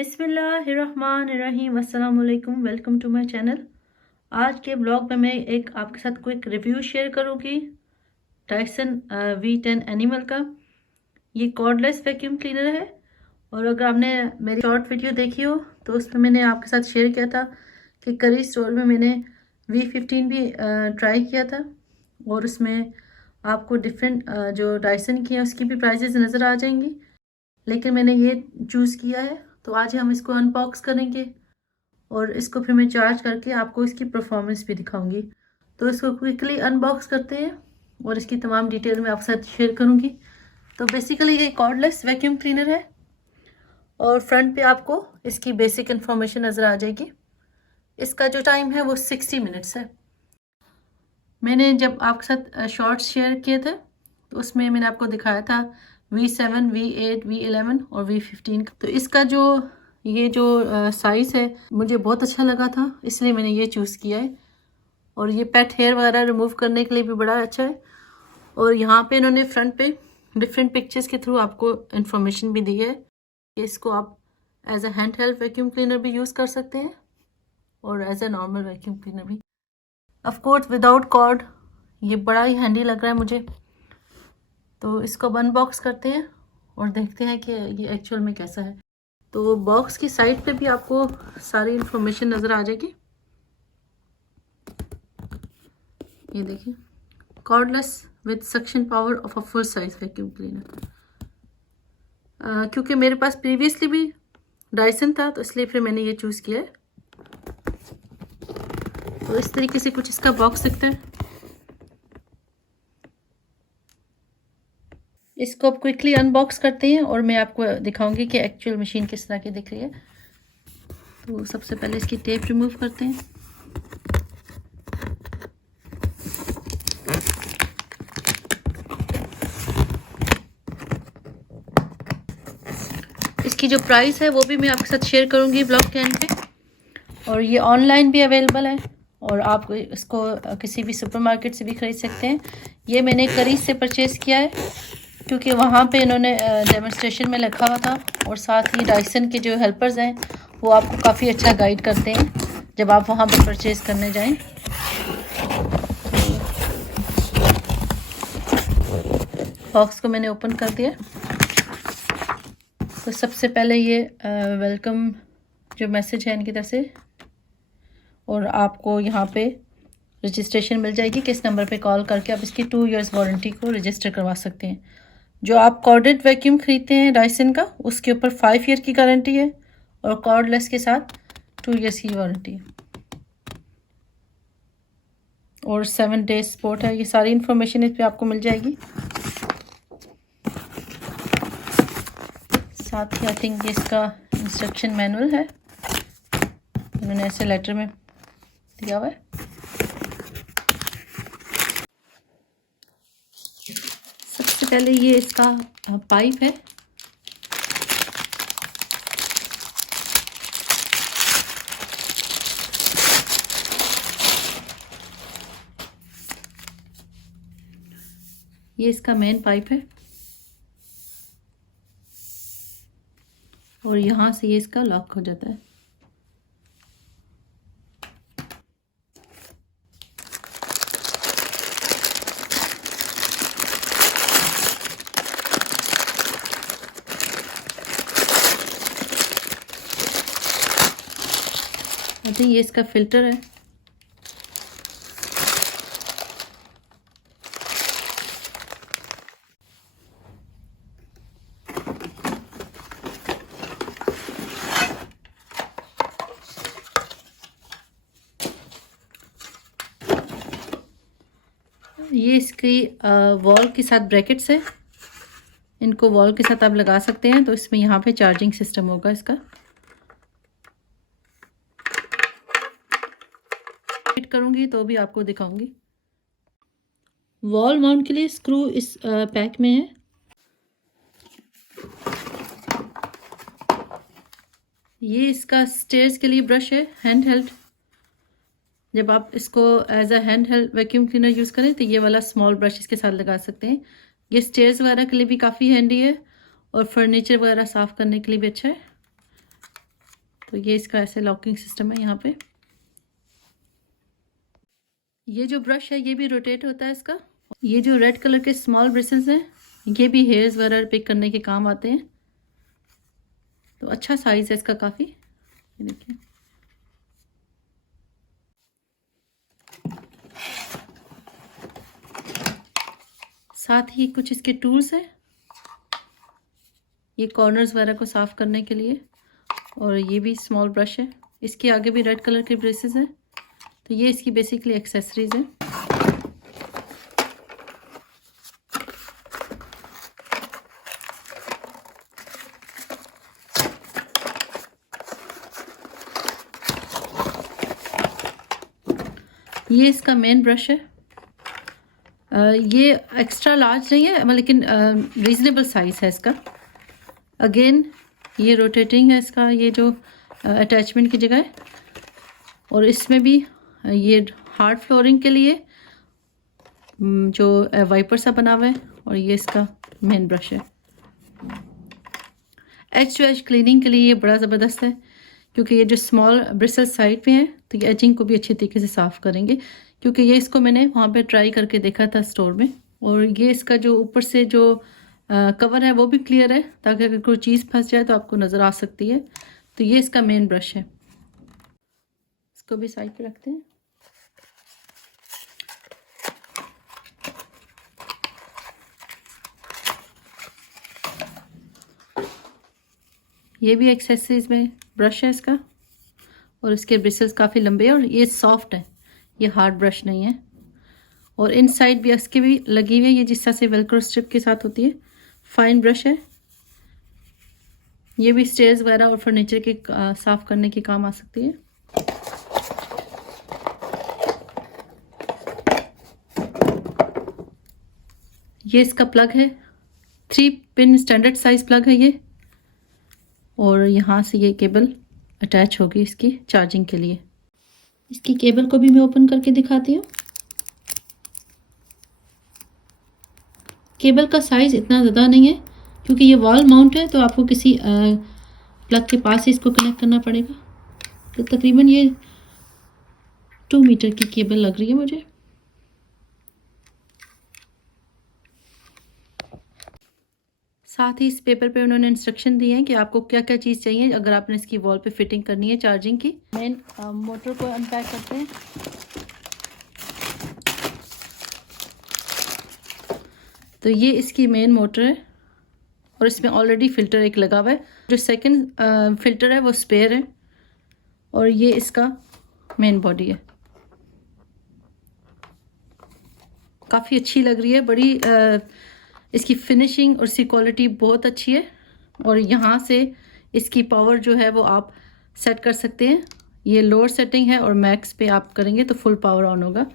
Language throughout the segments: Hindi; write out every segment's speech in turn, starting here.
बिस्मिल्लाहिर्रहमानिर्रहीम अस्सलाम वालेकुम। Welcome to my channel. आज के ब्लॉग में मैं एक आपके साथ क्विक रिव्यू शेयर करूंगी डायसन V10 एनिमल का। ये कॉर्डलेस वैक्यूम क्लीनर है और अगर आपने मेरी शॉर्ट वीडियो देखी हो तो उसमें मैंने आपके साथ शेयर किया था कि करी स्टोर में मैंने V15 भी ट्राई किया था और उसमें आपको डिफरेंट जो डायसन की है उसकी भी प्राइजेस नज़र आ जाएंगी, लेकिन मैंने ये चूज़ किया है। तो आज हम इसको अनबॉक्स करेंगे और इसको फिर मैं चार्ज करके आपको इसकी परफॉर्मेंस भी दिखाऊंगी। तो इसको क्विकली अनबॉक्स करते हैं और इसकी तमाम डिटेल मैं आपके साथ शेयर करूंगी। तो बेसिकली ये कॉर्डलेस वैक्यूम क्लीनर है और फ्रंट पे आपको इसकी बेसिक इन्फॉर्मेशन नज़र आ जाएगी। इसका जो टाइम है वो 60 मिनट्स है। मैंने जब आपके साथ शॉर्ट्स शेयर किए थे तो उसमें मैंने आपको दिखाया था V7, V8, V11 और V15 का। तो इसका जो साइज़ है मुझे बहुत अच्छा लगा था, इसलिए मैंने ये चूज़ किया है। और ये पेट हेयर वगैरह रिमूव करने के लिए भी बड़ा अच्छा है। और यहाँ पे इन्होंने फ्रंट पे डिफरेंट पिक्चर्स के थ्रू आपको इन्फॉर्मेशन भी दी है कि इसको आप as a hand held vacuum cleaner use यूज़ कर सकते हैं और as a normal vacuum cleaner भी। ऑफकोर्स विदाउट कॉर्ड ये बड़ा ही हैंडी लग रहा है मुझे। तो इसको अनबॉक्स करते हैं और देखते हैं कि ये एक्चुअल में कैसा है। तो बॉक्स की साइड पे भी आपको सारी इंफॉर्मेशन नज़र आ जाएगी। ये देखिए, cordless with suction power of a full size vacuum cleaner. क्योंकि मेरे पास प्रीवियसली भी डायसन था तो इसलिए फिर मैंने ये चूज़ किया है। तो इस तरीके से कुछ इसका बॉक्स दिखता है। इसको अब क्विकली अनबॉक्स करते हैं और मैं आपको दिखाऊंगी कि एक्चुअल मशीन किस तरह की दिख रही है। तो सबसे पहले इसकी टेप रिमूव करते हैं। इसकी जो प्राइस है वो भी मैं आपके साथ शेयर करूंगी ब्लॉग के एंड पे। और ये ऑनलाइन भी अवेलेबल है और आप इसको किसी भी सुपरमार्केट से भी खरीद सकते हैं। ये मैंने करी से परचेज़ किया है क्योंकि वहाँ पे इन्होंने डेमोन्स्ट्रेशन में लिखा हुआ था और साथ ही डायसन के जो हेल्पर्स हैं वो आपको काफ़ी अच्छा गाइड करते हैं जब आप वहाँ पर परचेज़ करने जाएं। बॉक्स को मैंने ओपन कर दिया। तो सबसे पहले ये वेलकम जो मैसेज है इनकी तरफ से, और आपको यहाँ पे रजिस्ट्रेशन मिल जाएगी कि इस नंबर पे कॉल करके आप इसकी 2 इयर्स वारंटी को रजिस्टर करवा सकते हैं। जो आप कॉर्डेड वैक्यूम खरीदते हैं डायसन का उसके ऊपर 5 ईयर की गारंटी है और कॉर्डलेस के साथ 2 इयर्स की वारंटी है और 7 डेज सपोर्ट है। ये सारी इन्फॉर्मेशन इस पर आपको मिल जाएगी। साथ ही आई थिंक ये इसका इंस्ट्रक्शन मैनुअल है, उन्होंने ऐसे लेटर में दिया हुआ है। सबसे पहले ये इसका पाइप है। ये इसका मेन पाइप है और यहाँ से ये इसका लॉक हो जाता है। ये इसका फिल्टर है। ये इसकी वॉल के साथ ब्रैकेट्स है, इनको वॉल के साथ आप लगा सकते हैं। तो इसमें यहाँ पे चार्जिंग सिस्टम होगा इसका। फिट करूँगी तो भी आपको दिखाऊंगी। वॉल माउंट के लिए स्क्रू इस पैक में है। ये इसका स्टेयर्स के लिए ब्रश है, हैंड हेल्ड। जब आप इसको as a hand held vacuum cleaner use करें तो ये वाला स्मॉल ब्रश इसके साथ लगा सकते हैं। ये स्टेयर्स वगैरह के लिए भी काफ़ी हैंडी है और फर्नीचर वगैरह साफ़ करने के लिए भी अच्छा है। तो ये इसका ऐसे लॉकिंग सिस्टम है यहाँ पे। ये जो ब्रश है ये भी रोटेट होता है इसका। ये जो रेड कलर के स्मॉल ब्रिसल्स हैं ये भी हेयर्स वगैरह पिक करने के काम आते हैं। तो अच्छा साइज है इसका काफ़ी। ये देखिए, साथ ही कुछ इसके टूल्स हैं, ये कॉर्नर्स वगैरह को साफ करने के लिए। और ये भी स्मॉल ब्रश है, इसके आगे भी रेड कलर के ब्रशेस हैं। तो ये इसकी बेसिकली एक्सेसरीज है। ये इसका मेन ब्रश है। ये एक्स्ट्रा लार्ज नहीं है लेकिन रीज़नेबल साइज़ है इसका। अगेन ये रोटेटिंग है इसका, ये जो अटैचमेंट की जगह है। और इसमें भी ये हार्ड फ्लोरिंग के लिए जो वाइपर सा बना हुआ है। और ये इसका मेन ब्रश है। एज टू एज क्लीनिंग के लिए ये बड़ा ज़बरदस्त है, क्योंकि ये जो स्मॉल ब्रिसल साइड पे हैं तो ये एजिंग को भी अच्छी तरीके से साफ़ करेंगे। क्योंकि ये इसको मैंने वहाँ पे ट्राई करके देखा था स्टोर में। और ये इसका जो ऊपर से जो कवर है वो भी क्लियर है, ताकि अगर कोई चीज़ फंस जाए तो आपको नज़र आ सकती है। तो ये इसका मेन ब्रश है। इसको भी साइड पे रखते हैं। ये भी एक्सेसरीज में ब्रश है इसका। और इसके ब्रिसल्स काफ़ी लंबे हैं और ये सॉफ्ट है, ये हार्ड ब्रश नहीं है। और इन साइड भी इसके भी लगी हुई है, ये जिस तरह से वेलक्रो स्ट्रिप के साथ होती है। फाइन ब्रश है, ये भी स्टेयर्स वगैरह और फर्नीचर के साफ करने के काम आ सकती है। ये इसका प्लग है, 3 पिन स्टैंडर्ड साइज प्लग है ये। और यहाँ से ये केबल अटैच होगी इसकी चार्जिंग के लिए। इसकी केबल को भी मैं ओपन करके दिखाती हूँ। केबल का साइज़ इतना ज़्यादा नहीं है, क्योंकि ये वॉल माउंट है तो आपको किसी प्लग के पास ही इसको कनेक्ट करना पड़ेगा। तो तकरीबन ये 2 मीटर की केबल लग रही है मुझे। साथ ही इस पेपर पे उन्होंने इंस्ट्रक्शन दिए हैं कि आपको क्या क्या चीज़ चाहिए अगर आपने इसकी वॉल पे फिटिंग करनी है चार्जिंग की। मेन मोटर को अनपैक करते हैं। तो ये इसकी मेन मोटर है और इसमें ऑलरेडी फ़िल्टर एक लगा हुआ है। जो सेकंड फ़िल्टर है वो स्पेयर है। और ये इसका मेन बॉडी है। काफ़ी अच्छी लग रही है, बड़ी इसकी फिनिशिंग और इसकी क्वालिटी बहुत अच्छी है। और यहाँ से इसकी पावर जो है वो आप सेट कर सकते हैं। ये लोअर सेटिंग है और मैक्स पे आप करेंगे तो फुल पावर ऑन होगा।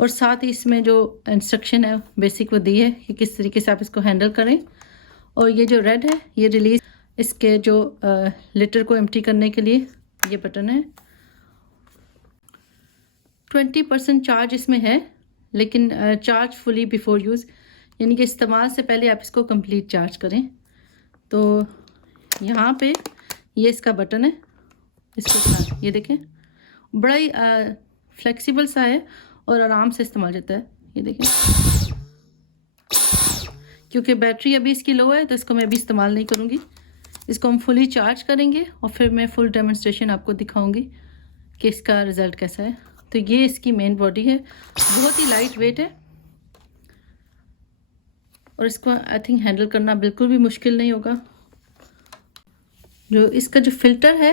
और साथ ही इसमें जो इंस्ट्रक्शन है बेसिक वो दी है कि किस तरीके से आप इसको हैंडल करें। और ये जो रेड है ये रिलीज, इसके जो लिटर को एम्प्टी करने के लिए ये बटन है। 20% चार्ज इसमें है, लेकिन चार्ज फुली बिफोर यूज़, यानी कि इस्तेमाल से पहले आप इसको कंप्लीट चार्ज करें। तो यहाँ पे ये इसका बटन है, इसको ये देखें बड़ा ही फ्लेक्सिबल सा है और आराम से इस्तेमाल होता है। ये देखें, क्योंकि बैटरी अभी इसकी लो है तो इसको मैं अभी इस्तेमाल नहीं करूँगी। इसको हम फुली चार्ज करेंगे और फिर मैं फुल डेमोन्स्ट्रेशन आपको दिखाऊँगी कि इसका रिज़ल्ट कैसा है। तो ये इसकी मेन बॉडी है, बहुत ही लाइट वेट है और इसको आई थिंक हैंडल करना बिल्कुल भी मुश्किल नहीं होगा। जो इसका जो फ़िल्टर है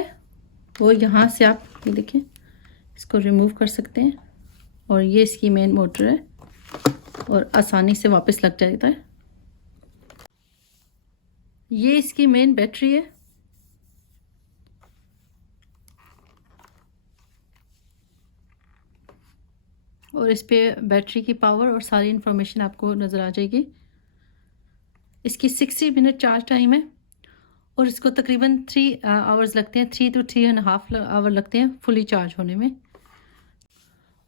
वो यहाँ से आप ये देखें इसको रिमूव कर सकते हैं। और ये इसकी मेन मोटर है और आसानी से वापस लग जाता है। ये इसकी मेन बैटरी है। और इस पे बैटरी की पावर और सारी इंफॉर्मेशन आपको नज़र आ जाएगी। इसकी 60 मिनट चार्ज टाइम है और इसको तकरीबन 3 आवर्स लगते हैं, 3 to 3.5 आवर लगते हैं फुली चार्ज होने में।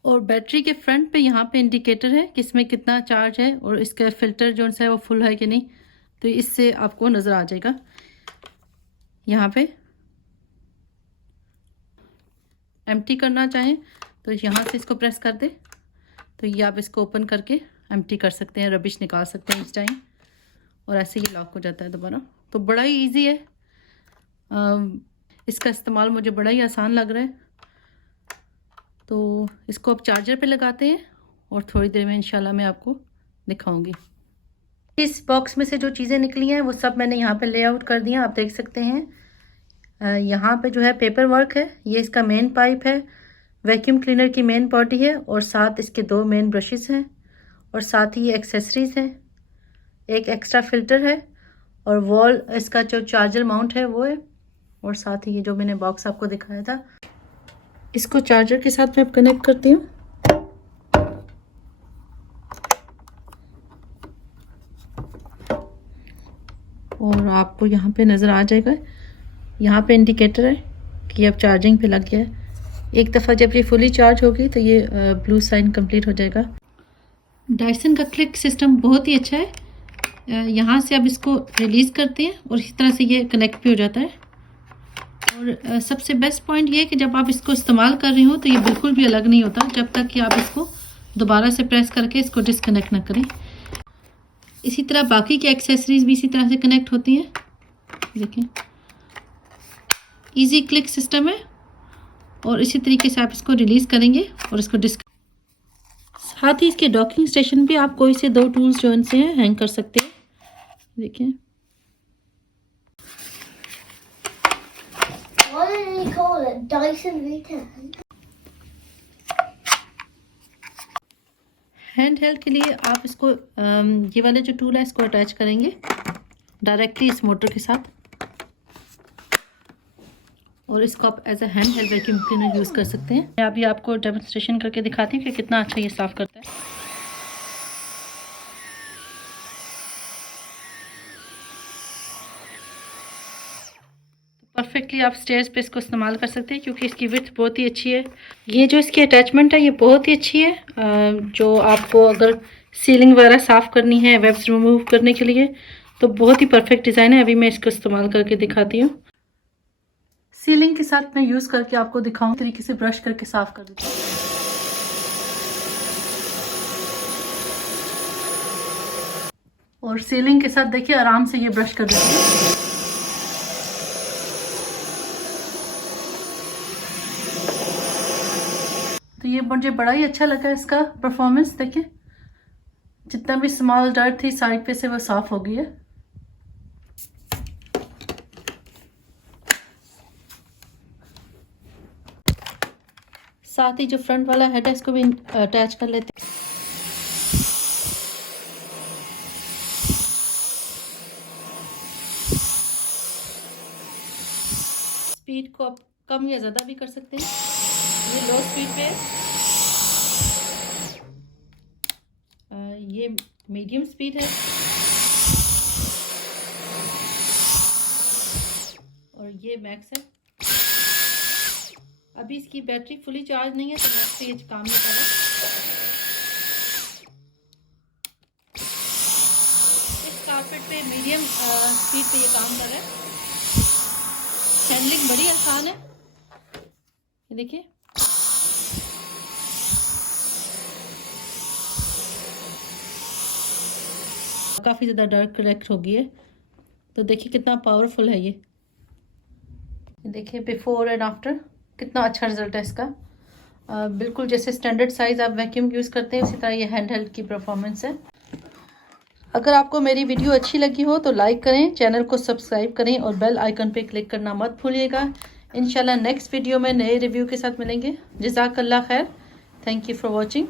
और बैटरी के फ्रंट पे यहाँ पे इंडिकेटर है कि इसमें कितना चार्ज है और इसका फ़िल्टर जो है वो फुल है कि नहीं। तो इससे आपको नज़र आ जाएगा यहाँ पे। एम्प्टी करना चाहें तो यहाँ से इसको प्रेस कर दें, तो ये आप इसको ओपन करके एम्प्टी कर सकते हैं, रबिश निकाल सकते हैं इस टाइम, और ऐसे ये लॉक हो जाता है दोबारा। तो बड़ा ही ईजी है, इसका इस्तेमाल मुझे बड़ा ही आसान लग रहा है। तो इसको अब चार्जर पे लगाते हैं और थोड़ी देर में इंशाल्लाह मैं आपको दिखाऊंगी। इस बॉक्स में से जो चीज़ें निकली हैं वो सब मैंने यहाँ पे लेआउट कर दिया, आप देख सकते हैं। यहाँ पे जो है पेपर वर्क है, ये इसका मेन पाइप है, वैक्यूम क्लीनर की मेन बॉडी है, और साथ इसके 2 मेन ब्रशेस हैं, और साथ ही ये एक्सेसरीज हैं, एक एक्स्ट्रा फिल्टर है, और वॉल इसका जो चार्जर माउंट है वो है, और साथ ही ये जो मैंने बॉक्स आपको दिखाया था, इसको चार्जर के साथ मैं कनेक्ट करती हूँ। और आपको यहाँ पे नज़र आ जाएगा, यहाँ पे इंडिकेटर है कि अब चार्जिंग पे लग गया है। एक दफ़ा जब ये फुली चार्ज होगी तो ये ब्लू साइन कंप्लीट हो जाएगा। डायसन का क्लिक सिस्टम बहुत ही अच्छा है। यहाँ से आप इसको रिलीज़ करते हैं और इसी तरह से ये कनेक्ट भी हो जाता है। और सबसे बेस्ट पॉइंट ये है कि जब आप इसको इस्तेमाल कर रहे हो तो ये बिल्कुल भी अलग नहीं होता जब तक कि आप इसको दोबारा से प्रेस करके इसको डिस्कनेक्ट ना करें। इसी तरह बाकी की एक्सेसरीज भी इसी तरह से कनेक्ट होती हैं। देखें, इजी क्लिक सिस्टम है, और इसी तरीके से आप इसको रिलीज़ करेंगे और इसको साथ ही इसके डॉकिंग स्टेशन पे आप कोई से 2 टूल्स जो इनसे हैं हैंग कर सकते हैं। देखिए, हैंड हेल्ड के लिए आप इसको ये वाले जो टूल है इसको अटैच करेंगे डायरेक्टली इस मोटर के साथ, और इसको आप as a hand held vacuum cleaner use कर सकते हैं। मैं अभी आपको डेमोन्स्ट्रेशन करके दिखाती हूँ कि कितना अच्छा ये साफ़ करता है। परफेक्टली आप स्टेयर्स पे इसको इस्तेमाल कर सकते हैं क्योंकि इसकी विड्थ बहुत ही अच्छी है। ये जो इसकी अटैचमेंट है ये बहुत ही अच्छी है, जो आपको अगर सीलिंग वगैरह साफ़ करनी है वेब्स रिमूव करने के लिए तो बहुत ही परफेक्ट डिज़ाइन है। अभी मैं इसको इस्तेमाल करके दिखाती हूँ। सीलिंग के साथ मैं यूज़ करके आपको दिखाऊँ तरीके से ब्रश करके साफ़ कर देती हूँ। और सीलिंग के साथ देखिए आराम से ये ब्रश कर देती हूँ। तो ये मुझे बड़ा ही अच्छा लगा इसका परफॉर्मेंस। देखिए, जितना भी स्मॉल डर्ट थी साइड पे से वो साफ़ हो गई है। साथ ही जो फ्रंट वाला हेड है इसको भी अटैच कर लेते हैं। स्पीड को आप कम या ज़्यादा भी कर सकते हैं। ये लो स्पीड पे है, ये मीडियम स्पीड है, और ये मैक्स है। अभी इसकी बैटरी फुली चार्ज नहीं है तो मैक्स पे ये काम नहीं कर रहा। इस कारपेट पे मीडियम स्पीड पे ये काम कर रहा है। हैंडलिंग बड़ी आसान है, ये देखिए। काफ़ी ज़्यादा डार्क कलेक्ट हो गई है, तो देखिए कितना पावरफुल है ये। देखिए बिफोर एंड आफ्टर कितना अच्छा रिजल्ट है इसका। बिल्कुल जैसे स्टैंडर्ड साइज़ आप वैक्यूम यूज़ करते हैं उसी तरह ये हैंड हेल्ड की परफॉर्मेंस है। अगर आपको मेरी वीडियो अच्छी लगी हो तो लाइक करें, चैनल को सब्सक्राइब करें और बेल आइकन पे क्लिक करना मत भूलिएगा। इंशाल्लाह नेक्स्ट वीडियो में नए रिव्यू के साथ मिलेंगे। जज़ाकल्लाह खैर। Thank you for watching.